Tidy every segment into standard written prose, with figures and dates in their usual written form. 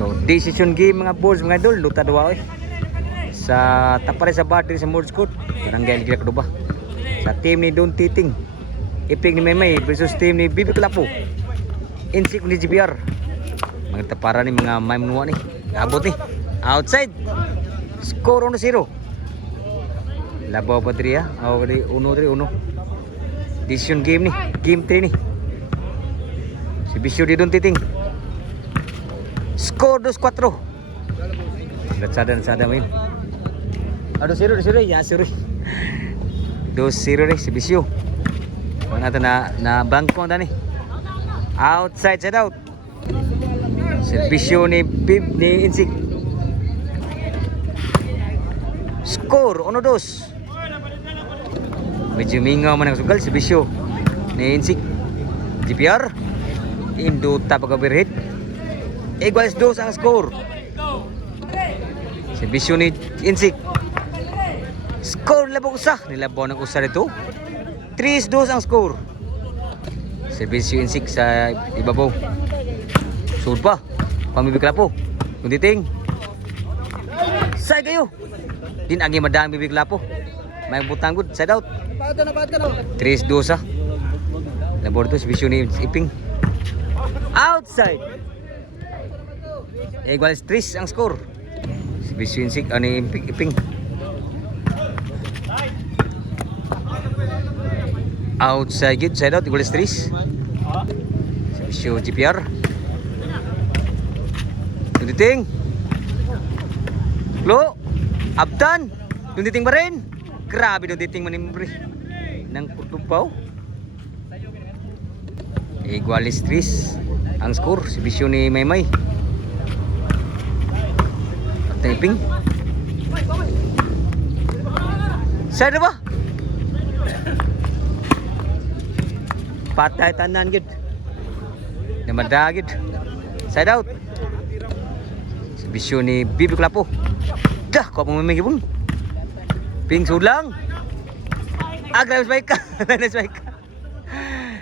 So decision game mga boys mga idol, luta dua sa tapare sa battery sa Morse Court, barangay Ligya Kaduba. Sa team ni Don Titing, Iping ni Maymay versus team ni Bibi Klapo, Insik ni GBR. Mga tapara ni mga Maymnuwa ni, abot ni outside, score 1-0. Labaw pa 3 o 1-3-1. Decision game ni, game 3 ni. Si Bisyo di Don Titing, score 2-4. Latsada mo yun. 2-0 ya 0. 2-0 rin si Bisyo. Kung natin na bangko na ni. Outside side out. Servisyo ni Bib ni Insik. Score 1-2. Medyo mingaw man ang sugal si Bisyo ni Insik. GPR Induta pag-overhit. Equals 2 ang score. Si Bisyo ni Insik, score labong usa. Nilabaw ng usa dito. 3-2 ang score. Si Bisyo Insik sa ibabaw. Sud pa Pamibig Klapo. Kung titing side kayo. Din agi madang Bibig Klapo. May butang good. Side out. 3-2 sa labor to si Bisyo ni Iping. Outside. Equals 3 ang score. Si Bisyo Insik ani Iping. Outside good, side out, equals 3. Si Bisyo GPR. Tunditing. Klo. Abdan. Tunditing pa rin. Grabe tunditing manimbre. Nang kutupaw. Equals 3 ang score. Si Bisyo ni Maymay. Taping. Side na ba? Patay tanan gid. Namada gid. Side out. Si Bisyo ni Bibi Klapo. Dah, ko pamimig gibon. Ping sulang. Agra spike ka. Spike ka.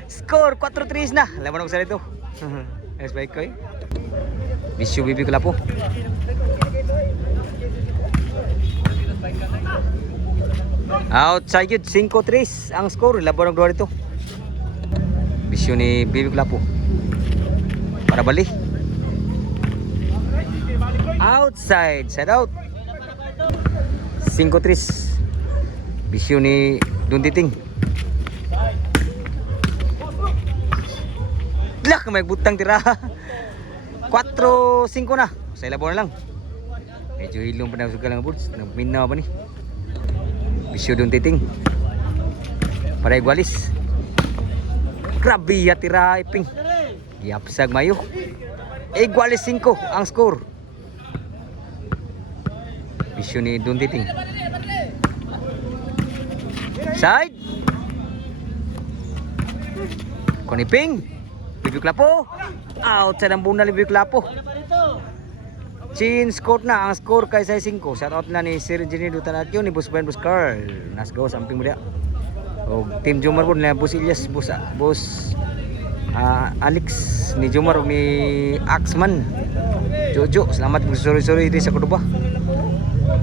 Score 4-3 na. Laban ako sa dito. Spike ko. Bisyo Bibi Klapo. Outside yun, 5-3 ang score. Laban ng dua dito. Bisyo ni Bibi Klapo. Para bali. Outside, side out. 5-3. Bisyo ni Don Titing. Lak, may butang tira. 4-5 na. Sa ilabo na lang. Medyo hilong pa na sugal ng bulls. Nagminaw pa ni Bisyo Don Titing. Para igualis. Grabe ya tira Iping. Giapsag mayo. Igualis 5 ang score. Bisyo ni Don Titing. Side. Koniping. Bibi Klapo. Outside ang bunal ni Bibi Klapo. Chin score na ang score kay 5. Shout out na ni Sir Jenny Dutanatyo ni Boss Ben Boss Carl. Nasgo samping mo dia. O Team Jomar po na Boss Ilyas, Boss Alex ni Jomar ni Axman. Jojo, selamat sorry di sa Kaduba.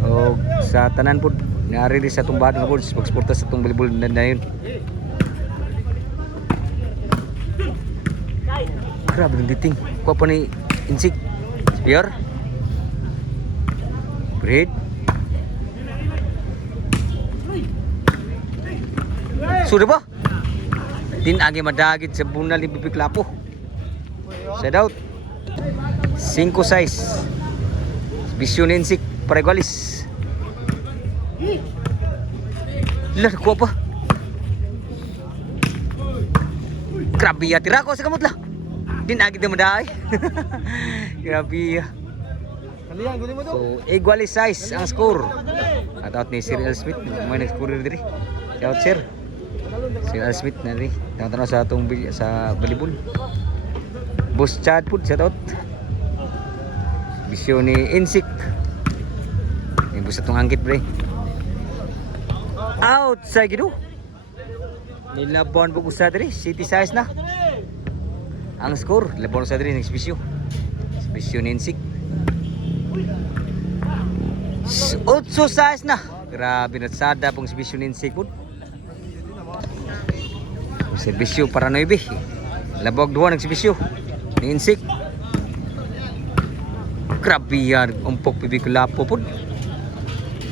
O sa tanan po naari di sa tumbahan nga po pagsporta sa tong volleyball na yun. Grabe ng diting. Kuha pa ni Insik. Spear. Bread. Sudah ba? Din agi madagit sa bunal ni Bibi Klapo. Side out. 5-6. Bisyo ni Insik para igualis. Lah, kuha pa. Grabe ya tira ko sa kamot lah. Din agi na maday. Grabe ya. So, igualis 6 ang score. At out ni Sir L. Smith. May nag-score diri. Shout out Sir. Sir L. Smith na rin. Tangan sa atong sa volleyball. Boss Chad po. Shout out. Bisyo ni Insik. May busa itong angkit pre. Outside gido. Nilabuan po usa diri. City size na. Ang score. Nilabuan usa diri. Next bisyo. Bisyo ni Insik. Otso size na. Grabe na sada pong servisyo ni Insik po. Servisyo para 9. Labog duwa ng servisyo ni Insik. Grabe yan. Umpok pibikulapo po.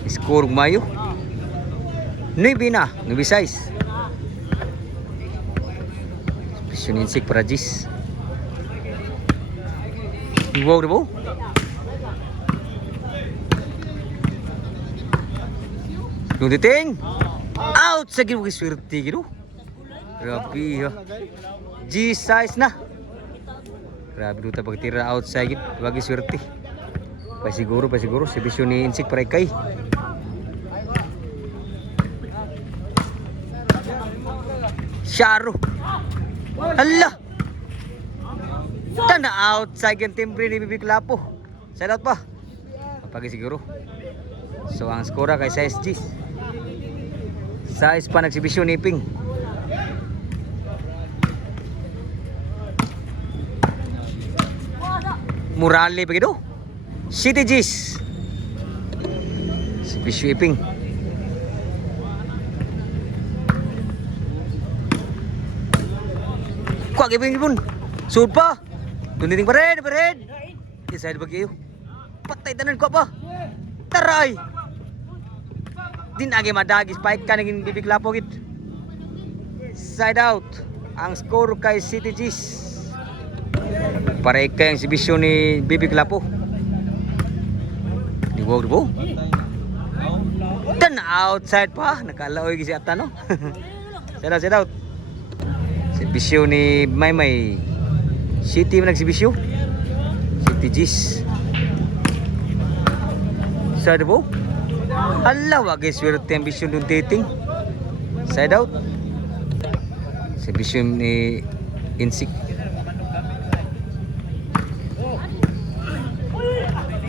Score mayo. 9 na. 9 size. Servisyo ni Insik para Gis. Wow na po. Nunditing. Out sa gino kiswerte gino. Grabe ha. G size na. Grabe doon tapag tira outside. Wagi swerte. Pasiguro. Servisyo ni Insik para kay. Sharo. Hala. Tana outside yung timbre ni Bibi Klapo. Side out pa. Pagi siguro. So ang skora kay size G. Size pa nagsibisyon ni Ping. Murali pa gito. City G's. Sibisyo Iping. Kuwag Iping pun. Sud pa. Tuniting pa red. Isa ba kayo? Patay tanan ko pa. Taray. Din agi madagi spike ka naging Bibi Klapo gid. Side out. Ang score kay City G's. Para ikay ang sibisyo ni Bibi Klapo. Diwo. Dan outside pa. Nakalaoy gi si ata no. Side out. Sibisyo ni Maymay. City man nagsibisyo. City G's. Side out. Allah, wag swerte ang bisyon ng dating. Side out. Sa bisyon ni Insik.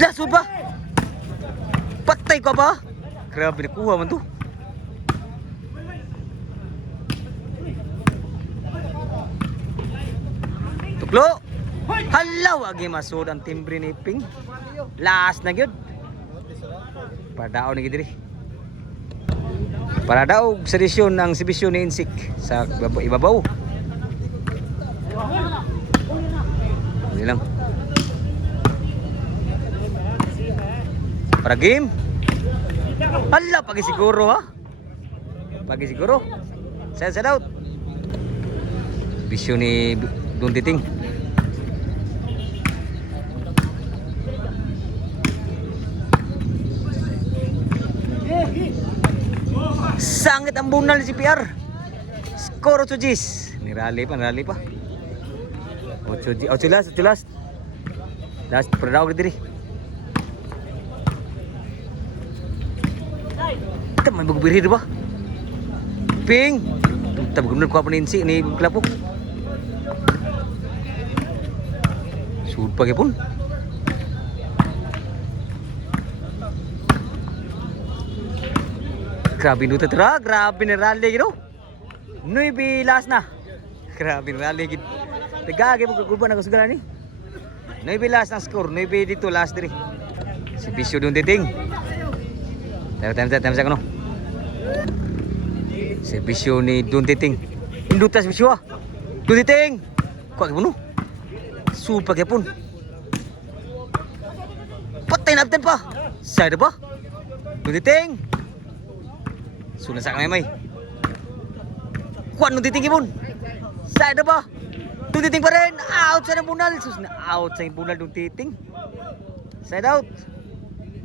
Lasod ba? Patay ka ba? Grabe na kuha man to. Tuklo. Hala, wag masud ang timbre ni Ping. Last na gyud. Para daw ni gidiri. Para daw sedisyon ang sibisyon ni Insik sa ibabaw. Hindi lang. Para game. Hala, pagi siguro ha. Pagi siguro. Side out. Sibisyon ni Duntiting. Sangit ang bunal si PR. Skoro 8 G's. Nirali pa. 8 G. 8 last. Last per daw diri. May bagbirir ba? Ping. Tab gumnal ko pa ni Klapo. Sud pa gyapon. Grabe nito tira, grabe ni rally gino. 9 last na. Grabe ni rally gid. Tagagi mo kaguban ang kasugaran ni. 9 last ang score, 9 dito last diri. Si Bisyo dun titing. Time sa kuno. Si Bisyo ni dun titing. Indutas Bisyo ah. Dun titing. Kuwag mo no. Super gyapon. Patay na pa. Side ba? Dun titing. Sudah sa kamay. Kuan nung titing ibon. Side ba? Titing pa rin. Out sa bunal. Sus na out sa bunal nung titing. Side out.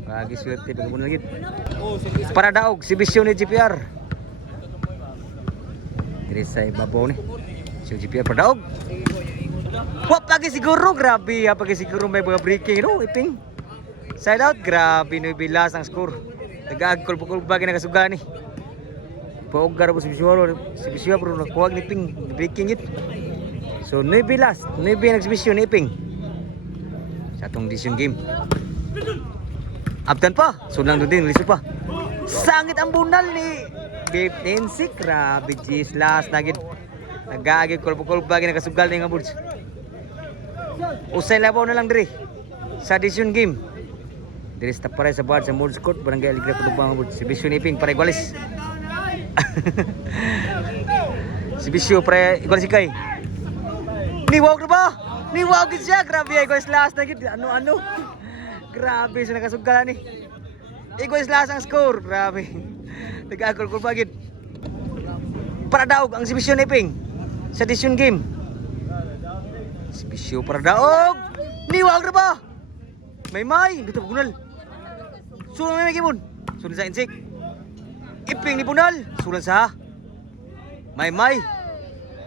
Bagi swerte pag bunal gid. Para daog si Bisyo ni GPR. Diri sa ibabaw ni. Si GPR para daog. Wa pagi siguro grabe ha pagi siguro may mga breaking no iping. Side out grabe no bilas ang score. Nag-agkol-pukol bagi na kasugan ni. Paugar po si Bisyo pero nakuha ni Ping breaking it. So 9 last, 9 nagsibisyon ni Ping sa atong decision game. Abdan pa, so lang din liso pa. Sangit ang bunal ni Babe Insik. Grabe G's last nagid. Nagagig kolpukol bagi nakasugal ni nga buds. Usay labaw na lang diri sa decision game. Diri sa pare sa bar sa Mods Court, Barangay Alegria Kudubang si Bisyo Niping para igualis. Si Bisyo para igualis kay. Niwag na ba? Niwag gid siya, grabe igualis last na gid. Ano? Grabe sa nakasugalan ni. Igualis last ang score, grabe. Nag-agol ko ba gid. Para daog ang si Bisyo Niping sa decision game. Si Bisyo para daog. Niwag na ba? May dito Bunal. Sulan na gimon. Sulan sa insik. Iping ni Bunal. Sulan sa May.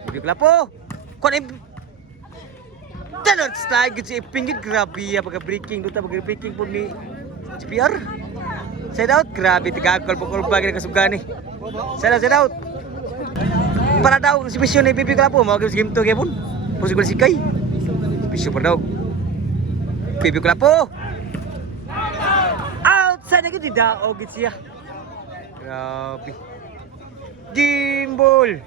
Bibig lapo. Kuan Tanot slide gid si Iping gid, grabe ya pagka-breaking duta pagka-breaking po ni CPR. Side out, grabe tigakol pokol bagi kasugani. Side out. Para daw si Bisyo ni Bibig lapo mao game 2 gyapon. Pusigol si Kay. Bisyo para daw. Bibig lapo. Outside na gid daog gid siya. Grabe. Gimbal.